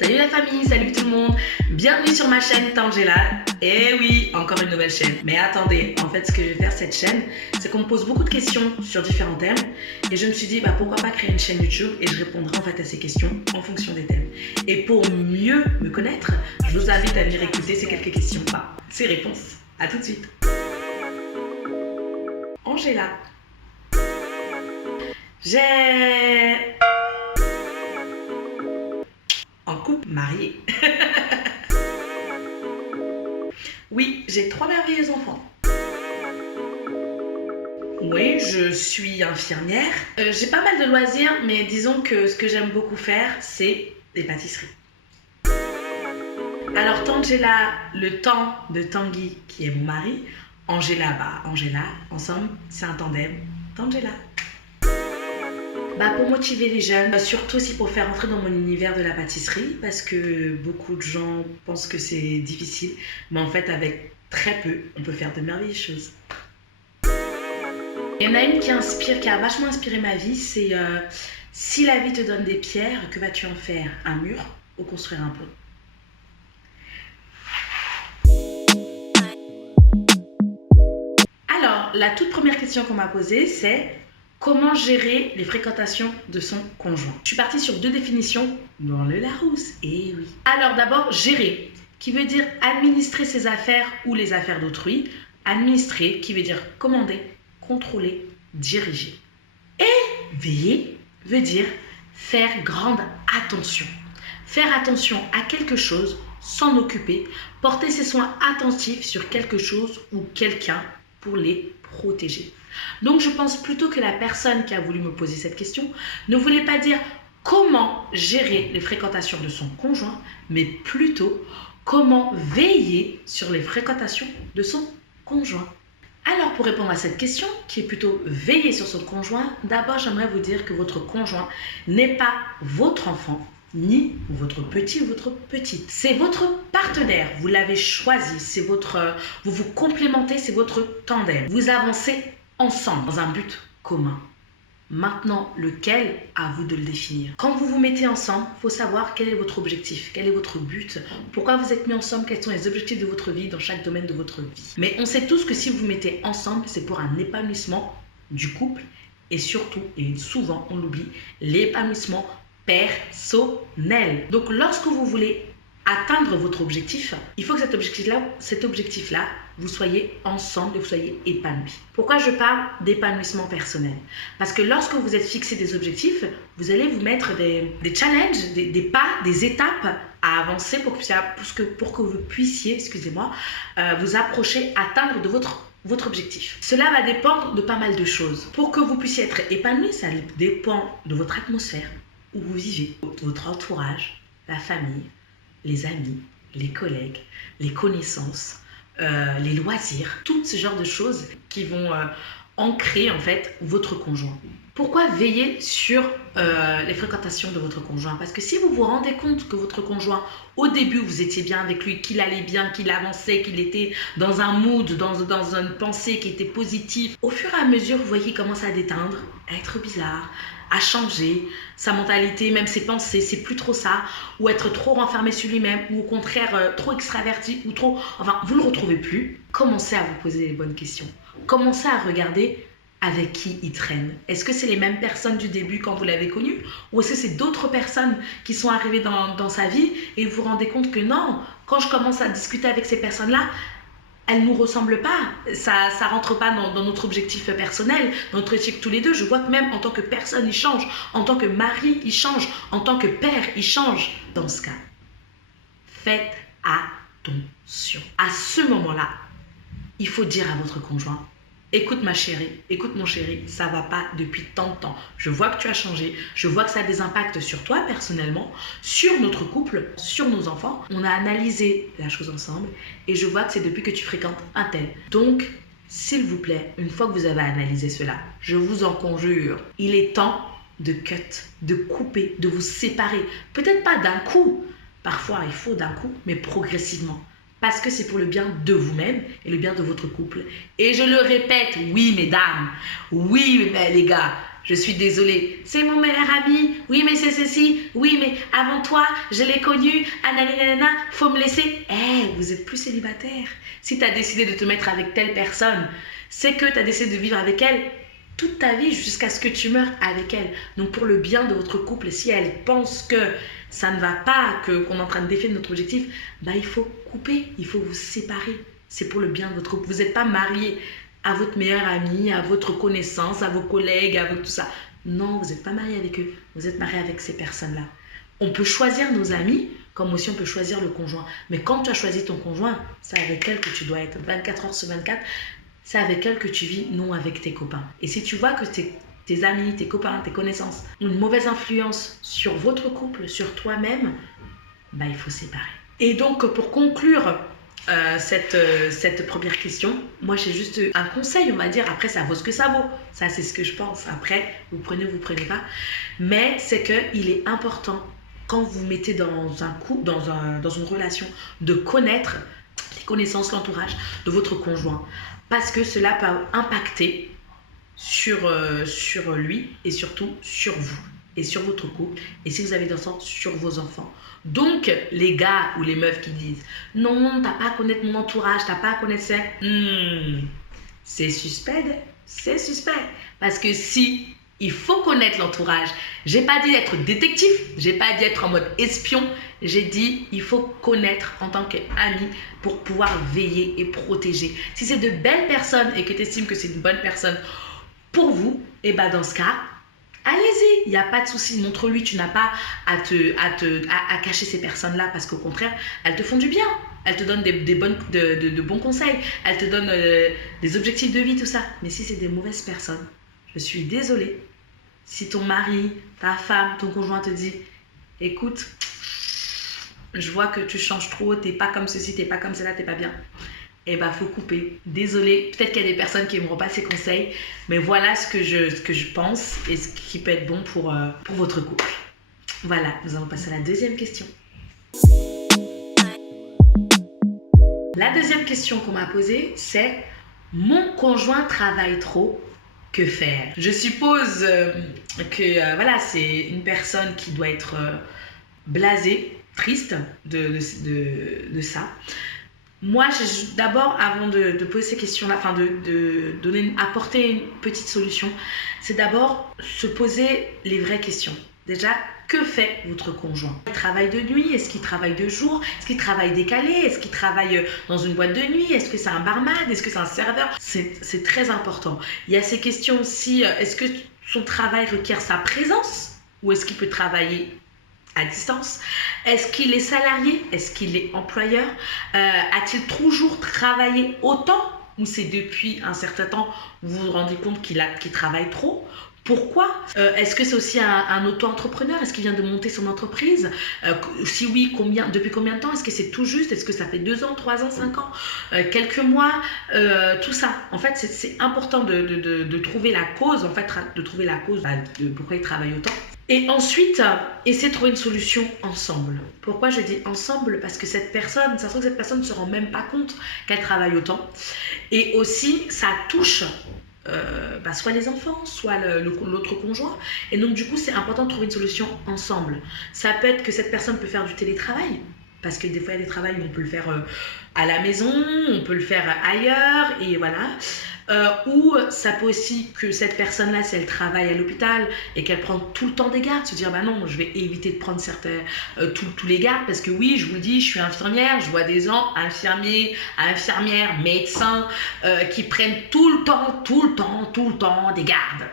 Salut la famille, salut tout le monde. Bienvenue sur ma chaîne Tangela. Eh oui, encore une nouvelle chaîne. Mais attendez, en fait ce que je vais faire cette chaîne, c'est qu'on me pose beaucoup de questions sur différents thèmes. Et je me suis dit, pourquoi pas créer une chaîne YouTube et je répondrai en fait à ces questions en fonction des thèmes. Et pour mieux me connaître, je vous invite à venir écouter ces quelques questions, ces réponses. A tout de suite. Angela. J'ai... En couple, marié. Oui, j'ai 3 merveilleux enfants. Oui, je suis infirmière. J'ai pas mal de loisirs, mais disons que ce que j'aime beaucoup faire, c'est des pâtisseries. Alors Tangela, le temps de Tanguy, qui est mon mari. Angela, Angela, ensemble, c'est un tandem. Tangela. Pour motiver les jeunes, surtout aussi pour faire entrer dans mon univers de la pâtisserie, parce que beaucoup de gens pensent que c'est difficile, mais en fait avec très peu, on peut faire de merveilleuses choses. Il y en a une qui a vachement inspiré ma vie, c'est si la vie te donne des pierres, que vas-tu en faire? Un mur ou construire un pont? Alors, la toute première question qu'on m'a posée, c'est comment gérer les fréquentations de son conjoint? Je suis partie sur 2 définitions dans le Larousse, eh oui. Alors d'abord, gérer, qui veut dire administrer ses affaires ou les affaires d'autrui. Administrer, qui veut dire commander, contrôler, diriger. Et veiller veut dire faire grande attention. Faire attention à quelque chose, s'en occuper, porter ses soins attentifs sur quelque chose ou quelqu'un pour les protéger. Donc je pense plutôt que la personne qui a voulu me poser cette question ne voulait pas dire comment gérer les fréquentations de son conjoint, mais plutôt comment veiller sur les fréquentations de son conjoint. Alors pour répondre à cette question, qui est plutôt veiller sur son conjoint, d'abord j'aimerais vous dire que votre conjoint n'est pas votre enfant, ni votre petit ou votre petite. C'est votre partenaire, vous l'avez choisi, vous vous complémentez, c'est votre tandem. Vous avancez ensemble dans un but commun. Maintenant, lequel, à vous de le définir. Quand vous vous mettez ensemble, il faut savoir quel est votre objectif, quel est votre but, pourquoi vous êtes mis ensemble, quels sont les objectifs de votre vie dans chaque domaine de votre vie. Mais on sait tous que si vous vous mettez ensemble, c'est pour un épanouissement du couple et surtout, et souvent on l'oublie, l'épanouissement personnel. Donc lorsque vous voulez atteindre votre objectif, il faut que cet objectif-là, vous soyez ensemble et vous soyez épanouis. Pourquoi je parle d'épanouissement personnel? Parce que lorsque vous êtes fixé des objectifs, vous allez vous mettre des challenges, des pas, des étapes à avancer pour que vous puissiez, vous approcher, atteindre de votre objectif. Cela va dépendre de pas mal de choses. Pour que vous puissiez être épanoui, ça dépend de votre atmosphère, où vous vivez, votre entourage, la famille, les amis, les collègues, les connaissances, les loisirs, tout ce genre de choses qui vont ancrer en fait votre conjoint. Pourquoi veiller sur les fréquentations de votre conjoint? Parce que si vous vous rendez compte que votre conjoint, au début, vous étiez bien avec lui, qu'il allait bien, qu'il avançait, qu'il était dans un mood, dans une pensée qui était positive, au fur et à mesure, vous voyez qu'il commence à déteindre, à être bizarre, à changer sa mentalité, même ses pensées, c'est plus trop ça, ou être trop renfermé sur lui-même, ou au contraire trop extraverti, ou trop... Enfin, vous ne le retrouvez plus. Commencez à vous poser les bonnes questions. Commencez à regarder avec qui il traîne. Est-ce que c'est les mêmes personnes du début quand vous l'avez connu, ou est-ce que c'est d'autres personnes qui sont arrivées dans sa vie et vous vous rendez compte que non, quand je commence à discuter avec ces personnes-là, elles ne nous ressemblent pas, ça rentre pas dans notre objectif personnel, dans notre objectif tous les deux. Je vois que même en tant que personne, il change, en tant que mari, il change, en tant que père, il change. Dans ce cas, faites attention. À ce moment-là, il faut dire à votre conjoint: écoute ma chérie, écoute mon chéri, ça va pas depuis tant de temps. Je vois que tu as changé, je vois que ça a des impacts sur toi personnellement, sur notre couple, sur nos enfants. On a analysé la chose ensemble et je vois que c'est depuis que tu fréquentes un tel. Donc, s'il vous plaît, une fois que vous avez analysé cela, je vous en conjure, il est temps de cut, de couper, de vous séparer. Peut-être pas d'un coup, parfois il faut d'un coup, mais progressivement. parce que c'est pour le bien de vous-même et le bien de votre couple. Et je le répète, oui mesdames, oui mais les gars, je suis désolée, c'est mon meilleur ami, oui mais c'est ceci, oui mais avant toi, je l'ai connu, ananana, faut me laisser. Vous êtes plus célibataire. Si tu as décidé de te mettre avec telle personne, c'est que tu as décidé de vivre avec elle toute ta vie jusqu'à ce que tu meurs avec elle. Donc pour le bien de votre couple, si elle pense que ça ne va pas, qu'on est en train de défier notre objectif, il faut couper, il faut vous séparer. C'est pour le bien de votre couple. Vous n'êtes pas marié à votre meilleur ami, à votre connaissance, à vos collègues, à votre tout ça. Non, vous n'êtes pas marié avec eux. Vous êtes marié avec ces personnes-là. On peut choisir nos amis, comme aussi on peut choisir le conjoint. Mais quand tu as choisi ton conjoint, c'est avec elle que tu dois être 24 heures sur 24. C'est avec elle que tu vis, non avec tes copains. Et si tu vois que tes amis, tes copains, tes connaissances ont une mauvaise influence sur votre couple, sur toi-même, il faut séparer. Et donc, pour conclure cette première question, moi j'ai juste un conseil, on va dire. Après, ça vaut ce que ça vaut. Ça, c'est ce que je pense. Après, vous prenez pas. Mais c'est qu'il est important, quand vous vous mettez dans un couple, dans une relation, de connaître les connaissances, l'entourage de votre conjoint. Parce que cela peut impacter sur lui et surtout sur vous et sur votre couple. Et si vous avez des enfants, sur vos enfants. Donc, les gars ou les meufs qui disent « Non, t'as pas à connaître mon entourage, t'as pas à connaître ça. » C'est suspect, c'est suspect. Parce que si il faut connaître l'entourage, j'ai pas dit d'être détective, j'ai pas dit d'être en mode espion, j'ai dit il faut connaître en tant qu'ami pour pouvoir veiller et protéger. Si c'est de belles personnes et que tu estimes que c'est une bonne personne pour vous, et dans ce cas, allez-y, il n'y a pas de souci, montre-lui, tu n'as pas à cacher ces personnes-là parce qu'au contraire, elles te font du bien. Elles te donnent de bons conseils, elles te donnent des objectifs de vie, tout ça. Mais si c'est des mauvaises personnes, je suis désolée. Si ton mari, ta femme, ton conjoint te dit « Écoute, je vois que tu changes trop, t'es pas comme ceci, t'es pas comme cela, t'es pas bien. » Faut couper. Désolée, peut-être qu'il y a des personnes qui n'aimeront pas ces conseils, mais voilà ce que je pense et ce qui peut être bon pour votre couple. Voilà, nous allons passer à la deuxième question. La deuxième question qu'on m'a posée, c'est « Mon conjoint travaille trop, que faire ?» Je suppose que c'est une personne qui doit être blasée, triste de ça. Moi, d'abord, avant de poser ces questions-là, apporter une petite solution, c'est d'abord se poser les vraies questions. Déjà, que fait votre conjoint? Il travaille de nuit? Est-ce qu'il travaille de jour? Est-ce qu'il travaille décalé? Est-ce qu'il travaille dans une boîte de nuit? Est-ce que c'est un barman? Est-ce que c'est un serveur? C'est très important. Il y a ces questions aussi, est-ce que son travail requiert sa présence? Ou est-ce qu'il peut travailler à distance? Est-ce qu'il est salarié? Est-ce qu'il est employeur? A-t-il toujours travaillé autant? Ou c'est depuis un certain temps, vous vous rendez compte qu'il travaille trop? Pourquoi? Est-ce que c'est aussi un auto-entrepreneur? Est-ce qu'il vient de monter son entreprise? Si oui, depuis combien de temps? Est-ce que c'est tout juste? Est-ce que ça fait 2 ans, 3 ans, 5 ans? Quelques mois? Tout ça. En fait, c'est important de trouver la cause, de pourquoi il travaille autant. Et ensuite, essayer de trouver une solution ensemble. Pourquoi je dis ensemble? Parce que ça se trouve que cette personne ne se rend même pas compte qu'elle travaille autant. Et aussi, ça touche soit les enfants, soit l'autre conjoint. Et donc, du coup, c'est important de trouver une solution ensemble. Ça peut être que cette personne peut faire du télétravail. Parce que des fois, il y a des travails où on peut le faire à la maison, on peut le faire ailleurs, et voilà. Ou ça peut aussi que cette personne-là, si elle travaille à l'hôpital et qu'elle prend tout le temps des gardes, se dire non, je vais éviter de prendre tous les gardes parce que oui, je vous le dis, je suis infirmière, je vois des gens, infirmiers, infirmières, médecins qui prennent tout le temps des gardes.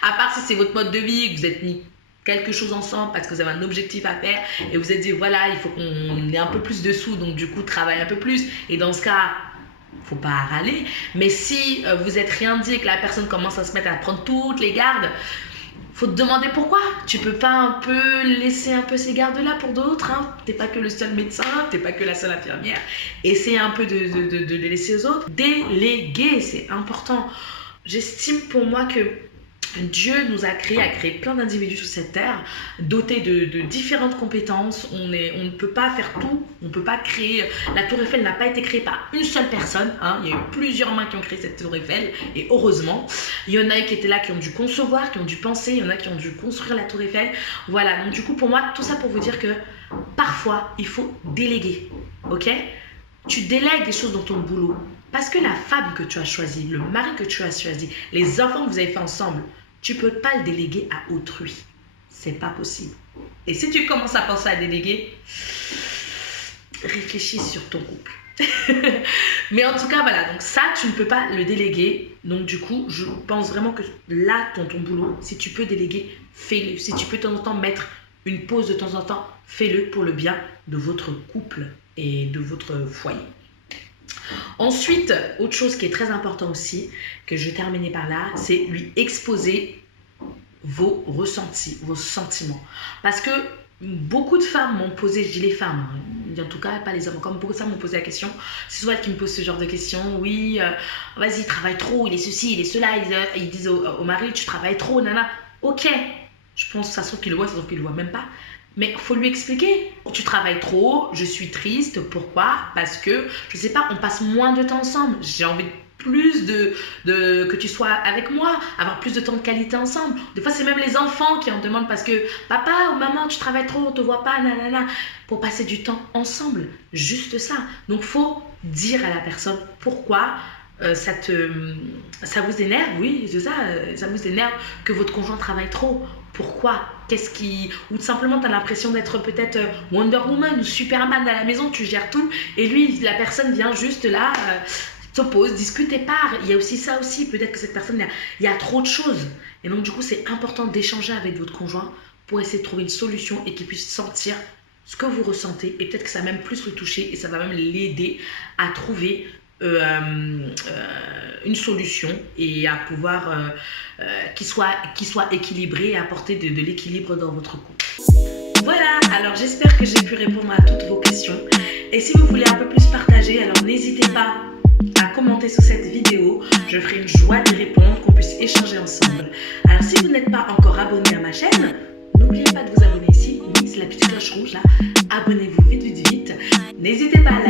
À part si c'est votre mode de vie, que vous êtes mis quelque chose ensemble parce que vous avez un objectif à faire et vous êtes dit voilà, il faut qu'on ait un peu plus de sous, donc du coup travaille un peu plus, et dans ce cas faut pas râler. Mais si vous êtes rien dit et que la personne commence à se mettre à prendre toutes les gardes, faut te demander pourquoi. Tu peux pas un peu laisser un peu ces gardes-là pour d'autres, hein. T'es pas que le seul médecin, t'es pas que la seule infirmière. Essaye un peu de les laisser aux autres. Déléguer, c'est important. J'estime pour moi que Dieu nous a créé plein d'individus sur cette terre, dotés de différentes compétences. On ne peut pas faire tout, on ne peut pas créer. La Tour Eiffel n'a pas été créée par une seule personne. Hein. Il y a eu plusieurs mains qui ont créé cette Tour Eiffel, et heureusement. Il y en a qui étaient là, qui ont dû concevoir, qui ont dû penser. Il y en a qui ont dû construire la Tour Eiffel. Voilà, donc du coup, pour moi, tout ça pour vous dire que parfois, il faut déléguer. Ok ? Tu délègues des choses dans ton boulot. Parce que la femme que tu as choisie, le mari que tu as choisi, les enfants que vous avez fait ensemble, tu ne peux pas le déléguer à autrui. C'est pas possible. Et si tu commences à penser à déléguer, réfléchis sur ton couple. Mais en tout cas, voilà. Donc ça, tu ne peux pas le déléguer. Donc du coup, je pense vraiment que là, dans ton boulot, si tu peux déléguer, fais-le. Si tu peux de temps en temps mettre une pause de temps en temps, fais-le pour le bien de votre couple et de votre foyer. Ensuite, autre chose qui est très important aussi, que je vais terminer par là, c'est lui exposer vos ressentis, vos sentiments. Parce que beaucoup de femmes m'ont posé, je dis les femmes, hein, en tout cas pas les hommes, comme beaucoup de femmes m'ont posé la question, c'est souvent elles qui me posent ce genre de questions, oui, vas-y, il travaille trop, il est ceci, il est cela, ils disent au mari, tu travailles trop, nana, ok, je pense que ça se trouve qu'il le voit, ça se trouve qu'il le voit même pas. Mais il faut lui expliquer. Tu travailles trop, je suis triste. Pourquoi ? Parce que, je sais pas, on passe moins de temps ensemble. J'ai envie de plus que tu sois avec moi, avoir plus de temps de qualité ensemble. Des fois, c'est même les enfants qui en demandent parce que papa ou maman, tu travailles trop, on te voit pas, nanana. Pour passer du temps ensemble. Juste ça. Donc, il faut dire à la personne pourquoi ça vous énerve, oui, c'est ça, ça vous énerve que votre conjoint travaille trop. Pourquoi ? Ou simplement tu as l'impression d'être peut-être Wonder Woman ou Superman à la maison, tu gères tout, et lui, la personne vient juste là, s'oppose, discute et part. Il y a aussi ça aussi, peut-être que cette personne, il y a trop de choses. Et donc du coup, c'est important d'échanger avec votre conjoint pour essayer de trouver une solution et qu'il puisse sentir ce que vous ressentez, et peut-être que ça va même plus le toucher et ça va même l'aider à trouver une solution et à pouvoir qu'il soit équilibré et apporter de l'équilibre dans votre couple. Voilà, alors j'espère que j'ai pu répondre à toutes vos questions, et si vous voulez un peu plus partager, alors n'hésitez pas à commenter sous cette vidéo, je ferai une joie d'y répondre, qu'on puisse échanger ensemble. Alors si vous n'êtes pas encore abonné à ma chaîne, n'oubliez pas de vous abonner ici, oui, c'est la petite cloche rouge là, abonnez-vous vite. N'hésitez pas à